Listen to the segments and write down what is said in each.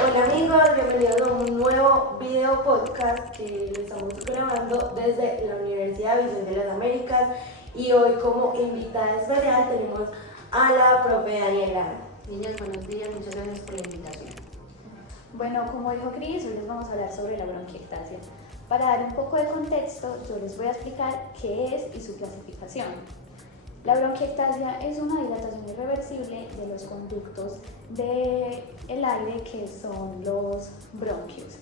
Hola amigos, bienvenidos a un nuevo video podcast que lo estamos grabando desde la Universidad Visión de las Américas y hoy como invitada especial tenemos a la profe Daniela. Niñas, buenos días, muchas gracias por la invitación. Bueno, como dijo Cris, hoy les vamos a hablar sobre la bronquiectasia. Para dar un poco de contexto, yo les voy a explicar qué es y su clasificación. La bronquiectasia es una dilatación irreversible de los conductos del aire que son los bronquios.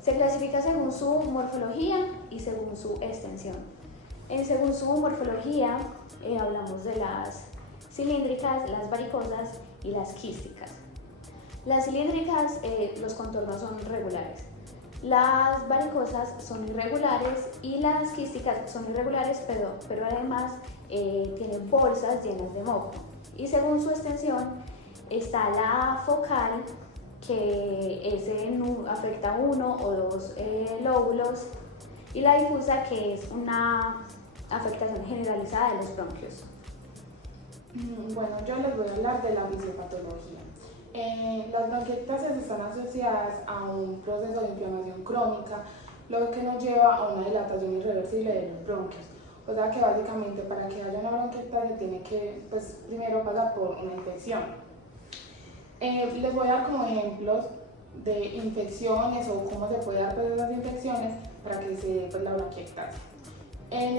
Se clasifica según su morfología y según su extensión. Según su morfología, hablamos de las cilíndricas, las varicosas y las quísticas. Las cilíndricas, los contornos son regulares. Las varicosas son irregulares y las quísticas son irregulares, pero además tienen bolsas llenas de moco. Y según su extensión está la focal, que afecta uno o dos lóbulos, y la difusa, que es una afectación generalizada de los bronquios. Bueno, yo les voy a hablar de la fisiopatología. Las bronquiectasias están asociadas a un proceso de inflamación crónica, lo que nos lleva a una dilatación irreversible de los bronquios. O sea que básicamente para que haya una bronquiectasia tiene que, primero pasar por una infección. Les voy a dar como ejemplos de infecciones o cómo se puede dar esas infecciones para que se dé la bronquiectasia. En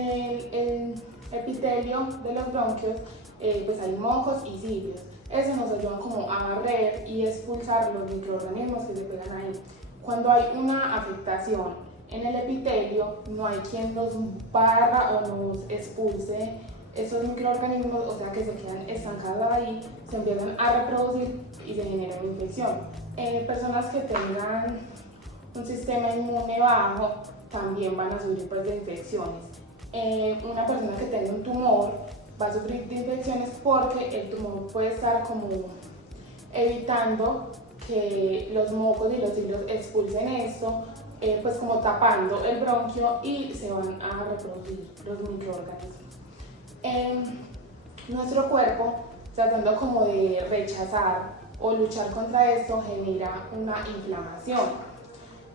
el epitelio de los bronquios hay mocos y cilios. Eso nos ayuda como a barrer y expulsar los microorganismos que se pegan ahí. Cuando hay una afectación en el epitelio, no hay quien nos barra o nos expulse esos microorganismos, o sea que se quedan estancados ahí, se empiezan a reproducir y se genera una infección. Personas que tengan un sistema inmune bajo también van a sufrir de infecciones. Una persona que tenga un tumor va a sufrir de infecciones porque el tumor puede estar como evitando que los mocos y los hilos expulsen esto, como tapando el bronquio y se van a reproducir los microorganismos. Nuestro cuerpo, tratando como de rechazar o luchar contra esto, genera una inflamación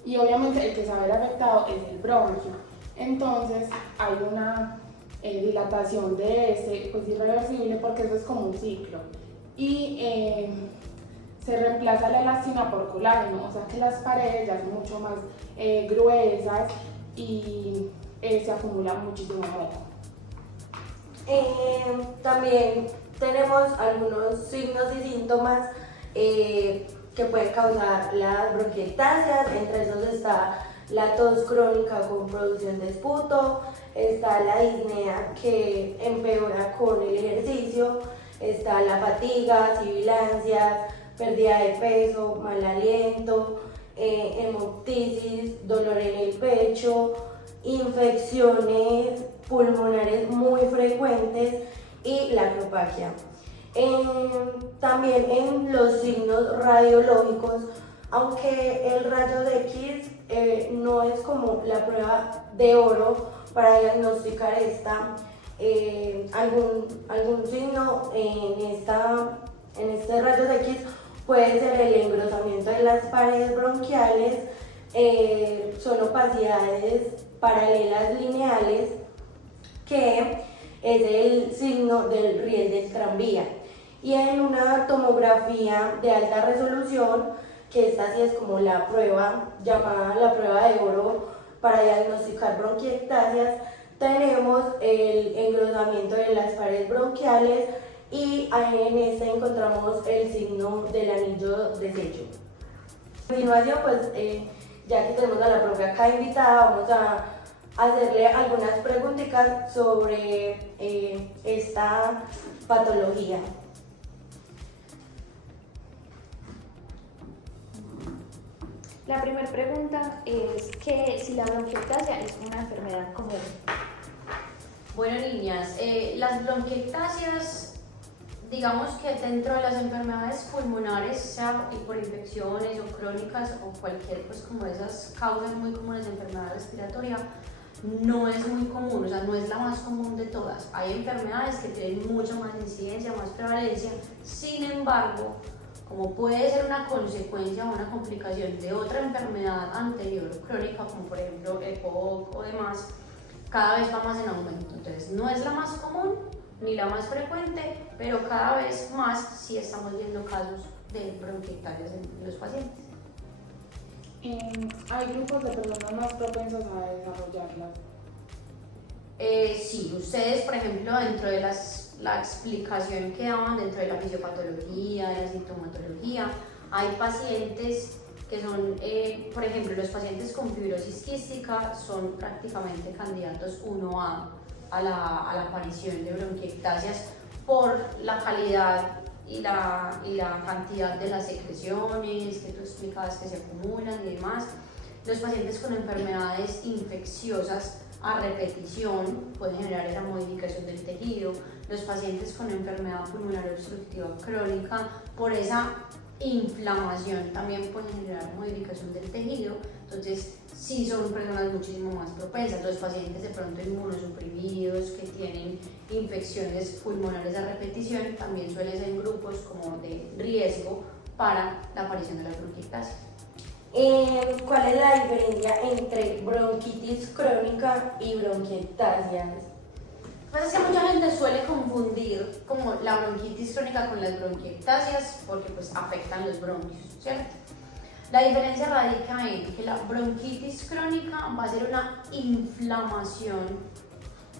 y obviamente el que se va a ver afectado es el bronquio. Entonces hay una dilatación de ese, irreversible, porque eso es como un ciclo. Y se reemplaza la elastina por colágeno, o sea que las paredes ya son mucho más gruesas y se acumula muchísimo moco. También tenemos algunos signos y síntomas que pueden causar las bronquiectasias. Entre esos está la tos crónica con producción de esputo, está la disnea que empeora con el ejercicio, está la fatiga, sibilancias, pérdida de peso, mal aliento, hemoptisis, dolor en el pecho, infecciones pulmonares muy frecuentes y la acropaquia. También en los signos radiológicos, aunque el rayos X no es como la prueba de oro para diagnosticar algún signo en este rayos X puede ser el engrosamiento de las paredes bronquiales, son opacidades paralelas lineales, que es el signo del riel del tranvía. Y en una tomografía de alta resolución, que esta sí es como la prueba llamada la prueba de oro para diagnosticar bronquiectasias, tenemos el engrosamiento de las paredes bronquiales y en este encontramos el signo del anillo de sello. A continuación, ya que tenemos a la profe acá invitada, vamos a hacerle algunas preguntitas sobre esta patología. La primera pregunta es que si la bronquiectasia es una enfermedad común. Bueno, niñas, las bronquiectasias, digamos que dentro de las enfermedades pulmonares, sea y por infecciones o crónicas o cualquier como esas causas muy comunes de enfermedad respiratoria, no es muy común, o sea, no es la más común de todas. Hay enfermedades que tienen mucha más incidencia, más prevalencia, sin embargo, como puede ser una consecuencia o una complicación de otra enfermedad anterior crónica, como por ejemplo EPOC o demás, cada vez va más en aumento. Entonces, no es la más común ni la más frecuente, pero cada vez más sí estamos viendo casos de bronquiectasias en los pacientes. ¿Hay grupos de personas más propensas a desarrollarlas? Sí, ustedes, por ejemplo, dentro de la explicación que daban dentro de la fisiopatología, de la sintomatología, hay pacientes que son, por ejemplo, los pacientes con fibrosis quística son prácticamente candidatos 1A a la aparición de bronquiectasias por la calidad y la cantidad de las secreciones que tú explicabas que se acumulan y demás. Los pacientes con enfermedades infecciosas a repetición pueden generar esa modificación del tejido. Los pacientes con enfermedad pulmonar obstructiva crónica, por esa inflamación también pueden generar modificación del tejido. Entonces, sí son personas muchísimo más propensas. Los pacientes de pronto inmunosuprimidos que tienen infecciones pulmonares a repetición también suelen ser grupos como de riesgo para la aparición de la bronquiectasia. ¿Cuál es la diferencia entre bronquitis crónica y bronquiectasias? Pues es que mucha gente suele confundir como la bronquitis crónica con las bronquiectasias porque pues afectan los bronquios, ¿cierto? La diferencia radica en que la bronquitis crónica va a ser una inflamación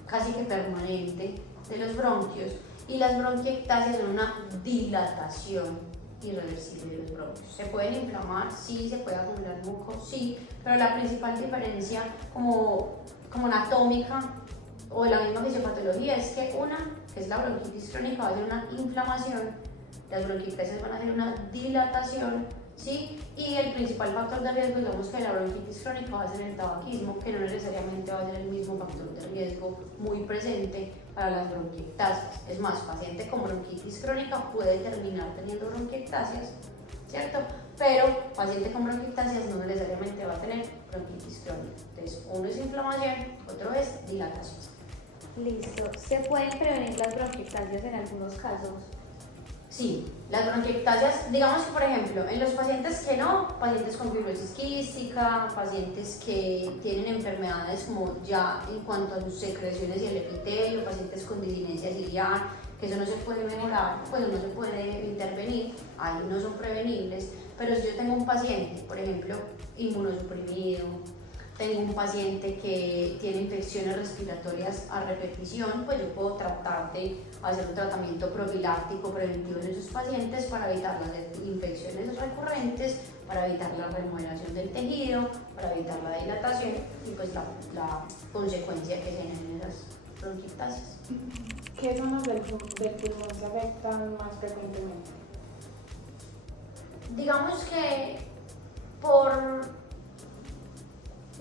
casi que permanente de los bronquios y las bronquiectasias son una dilatación irreversible de los bronquios. Se pueden inflamar, sí, se puede acumular muco, sí, pero la principal diferencia como anatómica o de la misma fisiopatología es que una, que es la bronquitis crónica, va a ser una inflamación, las bronquiectasias van a ser una dilatación, ¿sí? Y el principal factor de riesgo, digamos que la bronquitis crónica va a ser el tabaquismo, que no necesariamente va a ser el mismo factor de riesgo muy presente para las bronquiectasias. Es más, paciente con bronquitis crónica puede terminar teniendo bronquiectasias, ¿cierto? Pero paciente con bronquiectasias no necesariamente va a tener bronquitis crónica. Entonces, uno es inflamación, otro es dilatación. Listo. ¿Se pueden prevenir las bronquiectasias en algunos casos? Sí, las bronquiectasias, digamos que por ejemplo, en los pacientes que no, pacientes con fibrosis quística, pacientes que tienen enfermedades como ya en cuanto a sus secreciones y el epitelio, pacientes con disinencia ciliar, que eso no se puede mejorar, pues no se puede intervenir, ahí no son prevenibles, pero si yo tengo un paciente, por ejemplo, inmunosuprimido, tengo un paciente que tiene infecciones respiratorias a repetición, pues yo puedo tratar de hacer un tratamiento profiláctico preventivo en esos pacientes para evitar las infecciones recurrentes, para evitar la remodelación del tejido, para evitar la dilatación y pues la consecuencia que se generan esas bronquiectasias. ¿Qué zonas del pulmón se afectan más frecuentemente? Digamos que por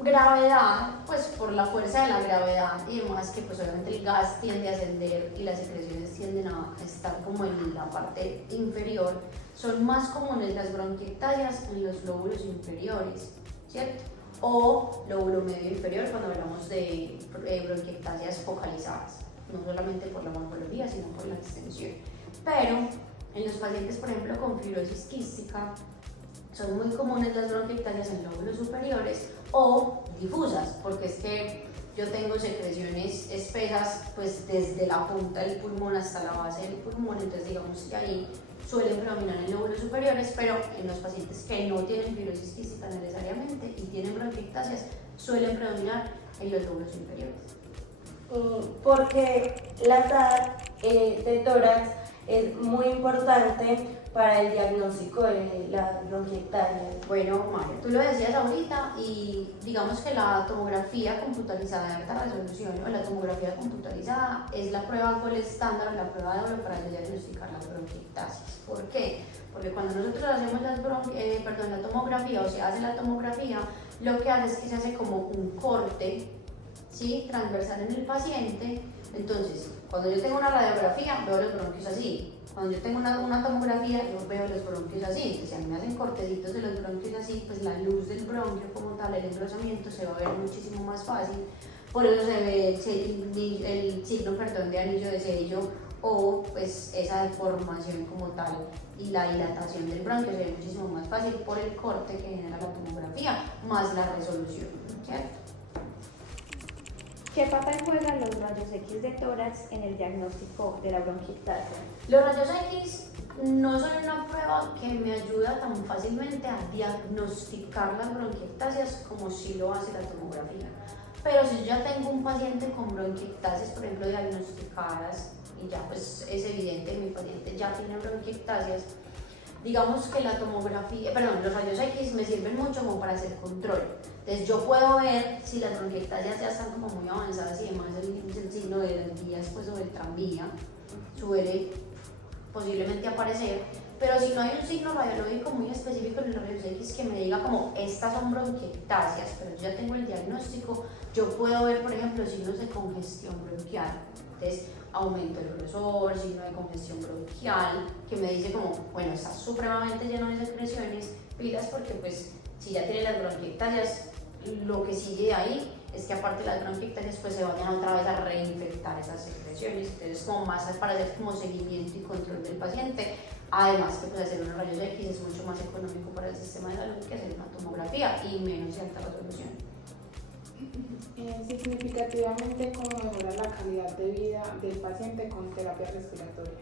gravedad, pues por la fuerza de la gravedad y demás, que pues obviamente el gas tiende a ascender y las secreciones tienden a estar como en la parte inferior, son más comunes las bronquiectasias en los lóbulos inferiores, ¿cierto? O lóbulo medio inferior cuando hablamos de bronquiectasias focalizadas, no solamente por la morfología, sino por la extensión. Pero en los pacientes, por ejemplo, con fibrosis quística, son muy comunes las bronquiectasias en lóbulos superiores o difusas, porque es que yo tengo secreciones espesas pues desde la punta del pulmón hasta la base del pulmón, entonces digamos que ahí suelen predominar en lóbulos superiores, pero en los pacientes que no tienen fibrosis quística necesariamente y tienen bronquiectasias suelen predominar en los lóbulos inferiores. Porque la TAC de tórax es muy importante para el diagnóstico de las bronquiectasias. Bueno, Mario, tú lo decías ahorita y digamos que la tomografía computarizada de alta resolución o la tomografía computarizada es la prueba gold estándar, la prueba de oro para diagnosticar las bronquiectasias. ¿Por qué? Porque cuando nosotros hacemos la tomografía o se hace la tomografía, lo que hace es que se hace como un corte, ¿sí?, transversal en el paciente. Entonces, cuando yo tengo una radiografía, veo los bronquios así. Cuando yo tengo una tomografía, yo veo los bronquios así. Entonces, si a mí me hacen cortecitos de los bronquios así, pues la luz del bronquio como tal, el engrosamiento, se va a ver muchísimo más fácil. Por eso se ve el signo de anillo de sello o pues esa deformación como tal y la dilatación del bronquio se ve muchísimo más fácil por el corte que genera la tomografía más la resolución, ¿cierto? ¿Qué papel juegan los rayos X de tórax en el diagnóstico de la bronquiectasia? Los rayos X no son una prueba que me ayuda tan fácilmente a diagnosticar las bronquiectasias como si lo hace la tomografía. Pero si yo ya tengo un paciente con bronquiectasias, por ejemplo, diagnosticadas, y ya pues es evidente que mi paciente ya tiene bronquiectasias, digamos que la tomografía, perdón, los rayos X me sirven mucho como para hacer control. Entonces yo puedo ver si las bronquiectasias ya están como muy avanzadas y demás, el signo de las vías pues, o del tranvía suele posiblemente aparecer, pero si no hay un signo radiológico muy específico en los rayos X que me diga como estas son bronquiectasias, pero yo ya tengo el diagnóstico, yo puedo ver por ejemplo signos de congestión bronquial. Entonces, aumento del grosor, signo de congestión bronquial, que me dice como, bueno, está supremamente lleno de secreciones, pilas porque pues si ya tiene las bronquiectasias, lo que sigue de ahí es que aparte de las bronquiectasias pues se vayan otra vez a reinfectar esas secreciones, entonces como más para hacer como seguimiento y control del paciente, además que pues hacer unos rayos X es mucho más económico para el sistema de salud que hacer una tomografía y menos de alta resolución. Significativamente, ¿cómo mejorar la calidad de vida del paciente con terapia respiratoria?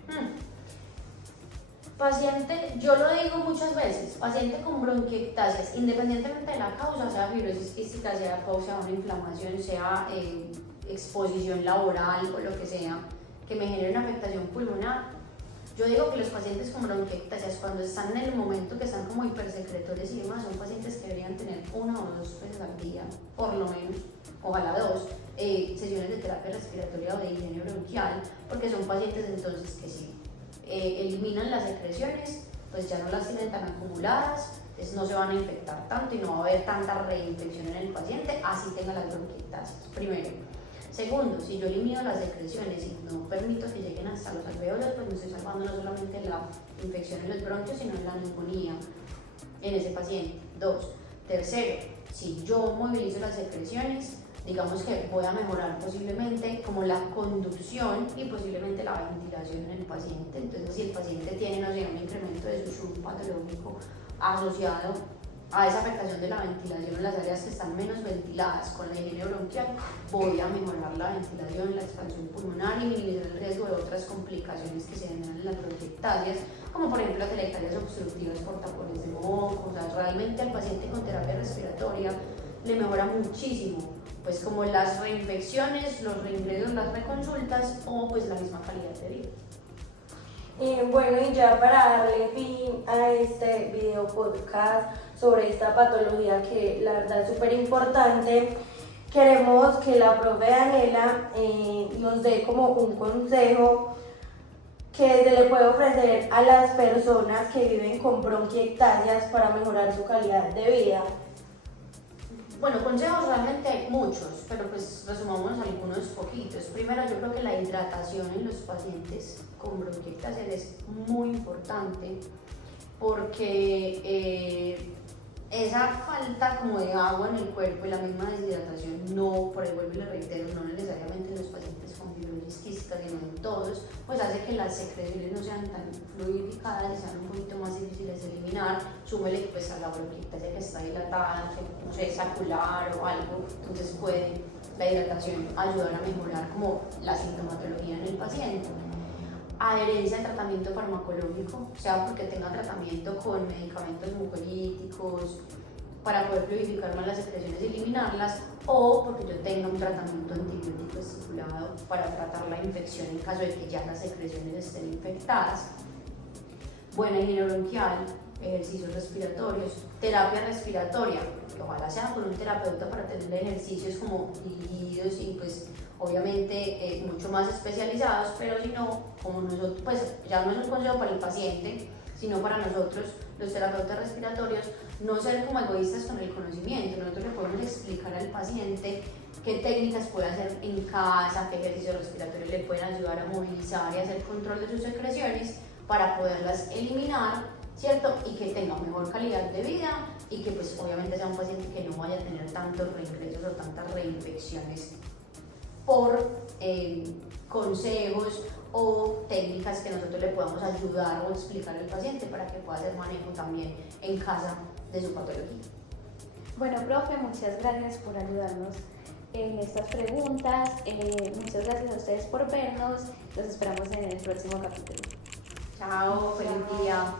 Paciente, yo lo digo muchas veces, paciente con bronquiectasias, independientemente de la causa, sea fibrosis quística, sea causa de una inflamación, sea exposición laboral o lo que sea, que me genere una afectación pulmonar. Yo digo que los pacientes con bronquiectasias, cuando están en el momento que están como hipersecretores y demás, son pacientes que deberían tener 1 o 2 veces al día, por lo menos, ojalá 2, sesiones de terapia respiratoria o de higiene bronquial, porque son pacientes entonces que sí eliminan las secreciones, pues ya no las tienen tan acumuladas, entonces no se van a infectar tanto y no va a haber tanta reinfección en el paciente, así tenga las bronquiectasias, primero. Segundo, si yo elimino las secreciones y no permito que lleguen hasta los alvéolos, pues me estoy salvando no solamente la infección en los bronquios, sino la neumonía en ese paciente. 2. Tercero, si yo movilizo las secreciones, digamos que voy a mejorar posiblemente como la conducción y posiblemente la ventilación en el paciente. Entonces, si el paciente tiene, no sé, un incremento de su shock patológico asociado a esa afectación de la ventilación en las áreas que están menos ventiladas con la higiene bronquial, voy a mejorar la ventilación, la expansión pulmonar y minimizar el riesgo de otras complicaciones que se generan en las bronquiectasias, como por ejemplo las telectasias obstructivas por tapones de moco. O sea, realmente al paciente con terapia respiratoria le mejora muchísimo, pues como las reinfecciones, los reingresos, las reconsultas o pues la misma calidad de vida. Bueno, y ya para darle fin a este video podcast sobre esta patología que la verdad es súper importante, queremos que la profe Daniela nos dé como un consejo que se le puede ofrecer a las personas que viven con bronquiectasias para mejorar su calidad de vida. Bueno, consejos realmente hay muchos, pero pues resumamos algunos poquitos. Primero, yo creo que la hidratación en los pacientes con bronquiectasias es muy importante porque esa falta como de agua en el cuerpo y la misma deshidratación, no, por ahí vuelvo y le reitero, no necesariamente en los pacientes con fibrosis quística, sino en todos, pues hace que las secreciones no sean tan fluidificadas y sean un poquito más difíciles de eliminar. Súmele que pues a la bronquiectasia que está dilatada, que no sé, sacular o algo, entonces puede la hidratación ayudar a mejorar como la sintomatología en el paciente. Adherencia al tratamiento farmacológico, sea porque tenga tratamiento con medicamentos mucolíticos para poder fluidificar más las secreciones y eliminarlas, o porque yo tenga un tratamiento antibiótico estipulado para tratar la infección en caso de que ya las secreciones estén infectadas. Buena higiene bronquial, ejercicios respiratorios, terapia respiratoria, que ojalá sea con un terapeuta para tener ejercicios como dirigidos y pues obviamente mucho más especializados, pero si no, como nosotros, pues ya no es un consejo para el paciente, sino para nosotros, los terapeutas respiratorios, no ser como egoístas con el conocimiento. Nosotros le podemos explicar al paciente qué técnicas puede hacer en casa, qué ejercicios respiratorios le pueden ayudar a movilizar y hacer control de sus secreciones para poderlas eliminar, ¿cierto? Y que tenga mejor calidad de vida y que pues obviamente sea un paciente que no vaya a tener tantos reingresos o tantas reinfecciones por consejos o técnicas que nosotros le podamos ayudar o explicar al paciente para que pueda hacer manejo también en casa de su patología. Bueno, profe, muchas gracias por ayudarnos en estas preguntas. Muchas gracias a ustedes por vernos. Los esperamos en el próximo capítulo. Chao, feliz día.